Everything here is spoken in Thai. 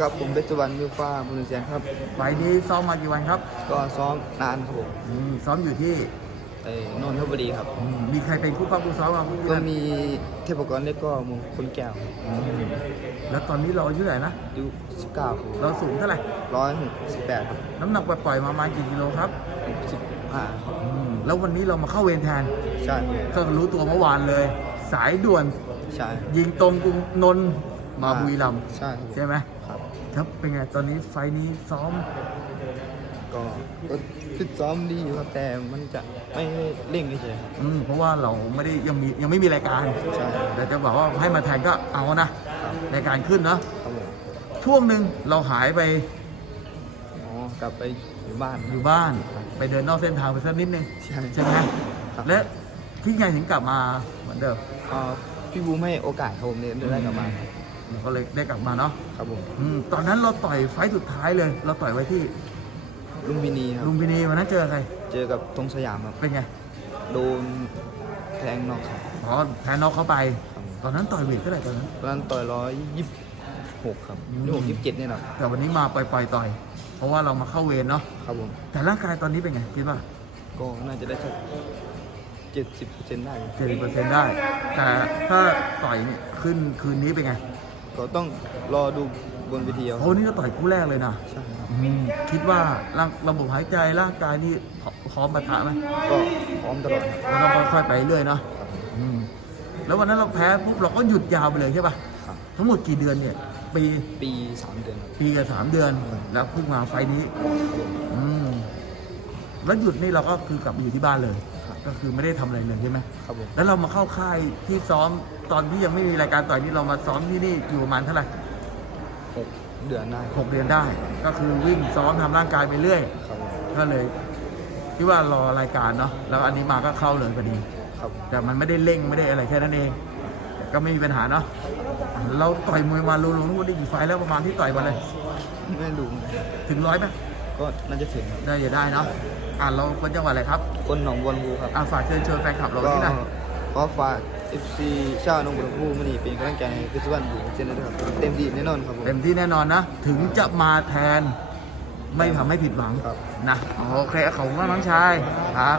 ครับผมเป็นสุวรรณมิวฟ้าบุญเสียงครับไฟล์นี้ซ้อมมากี่วันครับก็ซ้อมนานครับผมอืมซ้อมอยู่ที่ไอ้นนทบุรีครับ อืมมีใครเป็นคู่ป้าคู่ซ้อมเราคู่ก็นั้นมีเทพกรเล็กก็มงคลแก้วอืมแล้วตอนนี้เราอายุเท่าไหร่นะอายุสิบเก้าเราสูงเท่าไหร่ร้อยหกสิบแปดน้ำหนักปล่อยๆมาประมาณกี่กิโลครับหกสิบห้าอืมแล้ววันนี้เรามาเข้าเวรแทนใช่ก็รู้ตัวเมื่อวานเลย สายด่วนใช่ยิงตรงกรุงนนท์ มาบุรีรัมย์ใช่ใช่ไหมครับครับเป็นไงตอนนี้ไฟล์นี้ซ้อมก็ก็ฟิตซ้อมดีอยู่ครับแต่มันจะไม่เร่งเฉยๆครับอืมเพราะว่าเราไม่ได้ยังมียังไม่มีรายการใช่แต่จะบอกว่าให้มาแทนก็เอานะรายการขึ้นเนาะครับผมช่วงหนึ่งเราหายไปอ๋อกลับไปอยู่บ้านอครับยู่บ้าน ไปเดินนอกเส้นทางไปสักนิดนึงใช่ใช่ไหมครับและที่ไงถึงกลับมาเหมือนเดิมอ่าพี่บูมให้โอกาสครับผมเนี่ยได้กลับมาเรา ก็เลยได้กลับมาเนาะครับผมอืมตอนนั้นเราต่อยไฟต์สุดท้ายเลย เราต่อยไว้ที่ลุมพินีครับลุมพินีวันนั้นเจอใคร เจอกับธงสยามครับเป็นไงโดนแทงนอกครับ อ๋อแพ้น็อกเข้าไป ครับ ตอนนั้นต่อยเวทเท่าไหร่ตอนนั้น ตอนนั้นต่อยร้อยยี่สิบหกครับอืม ยี่หกยี่สิบเจ็ดเนี่ยแหละแต่วันนี้มาปล่อยๆต่อย เพราะว่าเรามาเข้าเวรเนาะครับผมแต่ร่างกายตอนนี้เป็นไงคิดว่าก็น่าจะได้สักเจ็ดสิบเปอร์เซ็นต์ได้อยู่เจ็ดเปอร์เซ็นต์ได้ แต่ถ้าต่อยเนี่ยขึ้นคืนนี้เป็นไง ก็ต้องรอดูบนเวทีเอาโอ้นี่ก็ต่อยคู่แรกเลยนะใช่ครับอืมคิดว่าร่างระบบหายใจร่างกายนี่พร้อพร้อมปะทะไหมก็พร้อมตลอดครับเราต้องค่อยๆไปเรื่อยเนาะอืมแล้ววันนั้นเราแพ้ปุ๊บเราก็หยุดยาวไปเลยใช่ปะครับทั้งหมดกี่เดือนเนี่ย ปีปีสามเดือนครับปีกับสามเดือน แล้วเพิ่งมาไฟล์นี้ อืม แล้วหยุดนี่เราก็คือกลับไปอยู่ที่บ้านเลย ก็คือไม่ได้ทำอะไรเลยใช่ไหมครับผมแล้วเรามาเข้าค่ายที่ซ้อมตอนที่ยังไม่มีรายการต่อยนี่เรามาซ้อมที่นี่อยู่ประมาณเท่าไหร่หกเดือนได้หกเดือนได้ ก็คือวิ่งซ้อมทำร่างกายไปเรื่อยครับผมก็เลยคิดว่ารอรายการเนาะแล้วอันนี้มาก็เข้าเลยพอดีครับแต่มันไม่ได้เร่งไม่ได้อะไรแค่นั้นเองแต่ก็ไม่มีปัญหาเนาะเราต่อยมวยมารวมๆทั้งหมดได้กี่ไฟล์แล้วประมาณที่ต่อยมาเลยไม่รู้ถึงร้อยไหมก็น่าจะถึงครับได้จะได้เนาะ อ่าเราเป็นจังหวัดอะไรครับคนหนองบัวลำพูครับอ่าฝากเชิญชวนแฟนคลับเราก็ที่ไหนขอฝาก FC ชาวหนองบัวลำพูมันนี่เป็นกำลังใจให้พิศวันอยู่เช่นนั้นด้วยครับเต็มที่แน่นอนครับผมเต็มที่แน่นอนนะ ถึงจะมาแทนไม่ทำให้ผิดหวังครับนะโอเคขอบคุณมากน้องชายครับ